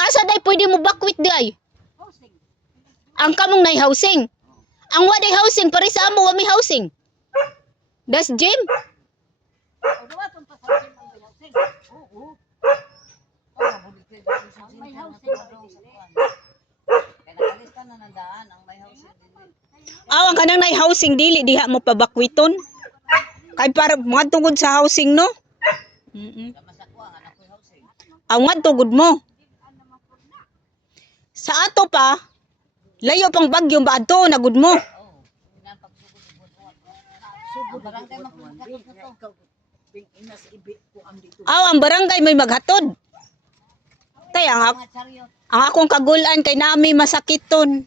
Asa day pwede mo bakwit day? Ang kamong nay housing. Ang wa day housing pare sa amo wa may housing. Das gym. Ang kanang nay housing dili diha mo pabakwiton. Kay para matugod sa housing no. Ang matugod mo. Sa ato pa layo pang Bagyo ba ato nagud mo. Ang barangay may maghatod. Tay ang akong kagulan kay nami masakiton.